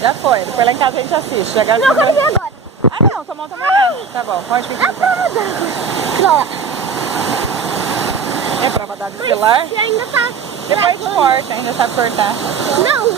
Já foi. Depois lá em casa a gente assiste. Agora Não, quero ver agora. Ah, não. Tomar outra mulher. Tá bom. Pode pedir. A prova d'água. Ó. É prova d'água do celular? Você ainda tá... Depois a gente corta. Ainda sabe cortar. Não.